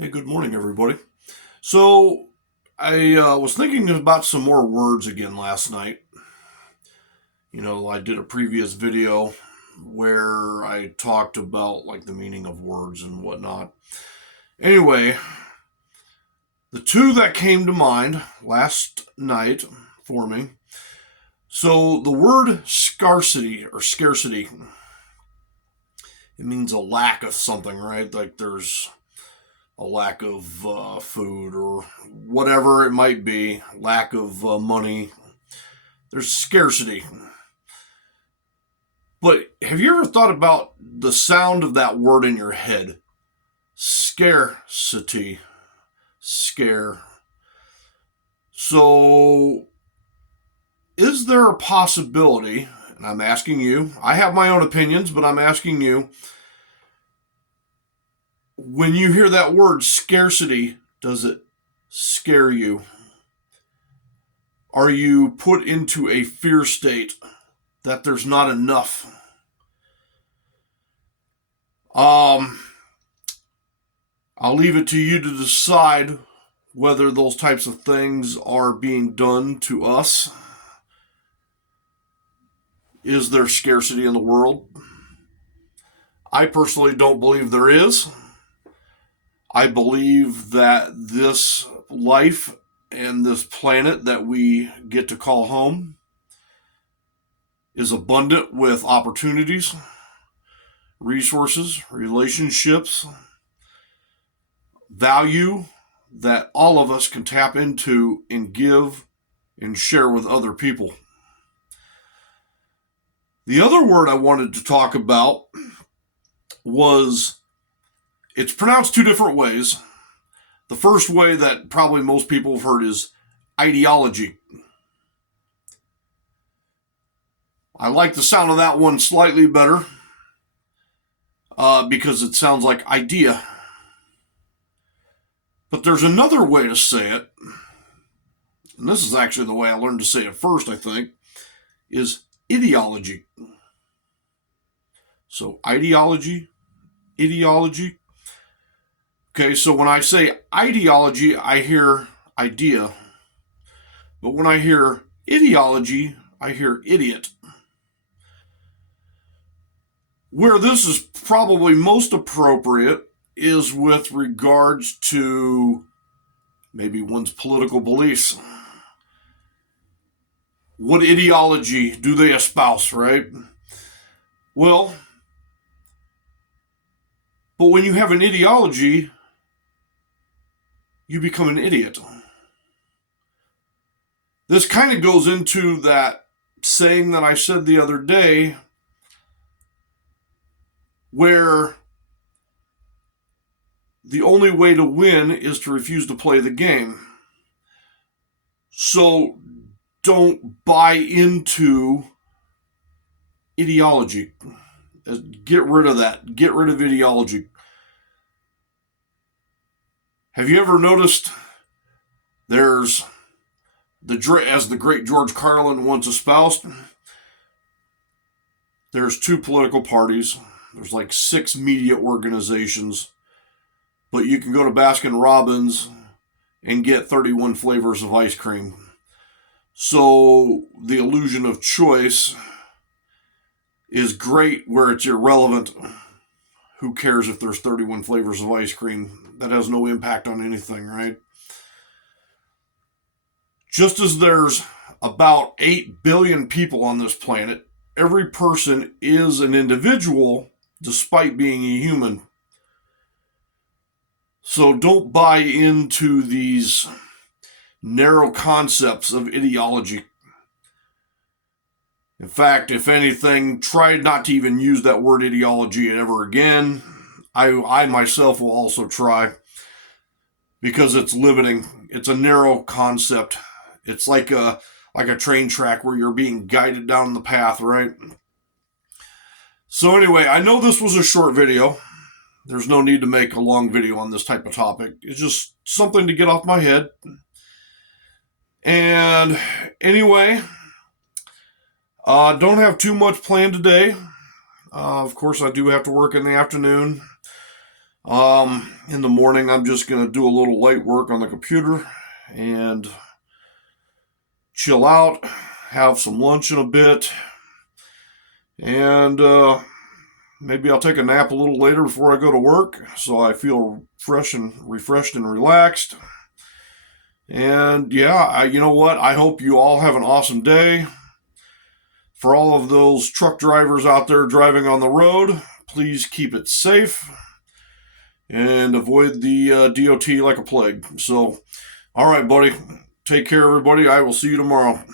Hey, good morning, everybody. So, I was thinking about some more words again last night. I did a previous video where I talked about like the meaning of words and whatnot. Anyway, the two that came to mind last night for me. So, the word scarcity, it means a lack of something, right? Like there's a lack of food or whatever it might be, lack of money. There's scarcity. But have you ever thought about the sound of that word in your head? Scarcity. Scare. So, is there a possibility, and I'm asking you, I have my own opinions, but I'm asking you, when you hear that word scarcity, does it scare you? Are you put into a fear state that there's not enough? Um, I'll leave it to you to decide whether those types of things are being done to us. Is there scarcity in the world? I personally don't believe there is. I believe that this life and this planet that we get to call home is abundant with opportunities, resources, relationships, value that all of us can tap into and give and share with other people. The other word I wanted to talk about was, it's pronounced two different ways. The first way that probably most people have heard is ideology. I like the sound of that one slightly better because it sounds like idea. But there's another way to say it, and this is actually the way I learned to say it first, I think, is ideology. So ideology. Okay, so when I say ideology, I hear idea. But when I hear ideology, I hear idiot. Where this is probably most appropriate is with regards to maybe one's political beliefs. What ideology do they espouse, right? Well, but when you have an ideology, you become an idiot. This kind of goes into that saying that I said the other day where the only way to win is to refuse to play the game. So don't buy into ideology. Get rid of that. Get rid of ideology. Have you ever noticed there's as the great George Carlin once espoused, there's two political parties. There's like 6 media organizations, but you can go to Baskin Robbins and get 31 flavors of ice cream. So the illusion of choice is great where it's irrelevant. Who cares if there's 31 flavors of ice cream? That has no impact on anything, right? Just as there's about 8 billion people on this planet, every person is an individual despite being a human. So don't buy into these narrow concepts of ideology. In fact, if anything, try not to even use that word ideology ever again. I myself will also try, because it's limiting. It's a narrow concept. It's like a train track where you're being guided down the path, right? So anyway, I know this was a short video. There's no need to make a long video on this type of topic. It's just something to get off my head. And anyway, don't have too much planned today. Of course, I do have to work in the afternoon. In the morning, I'm just going to do a little light work on the computer and chill out, have some lunch in a bit, and maybe I'll take a nap a little later before I go to work so I feel fresh and refreshed and relaxed. And yeah, you know what? I hope you all have an awesome day. For all of those truck drivers out there driving on the road, please keep it safe and avoid the DOT like a plague. So, all right, buddy. Take care, everybody. I will see you tomorrow.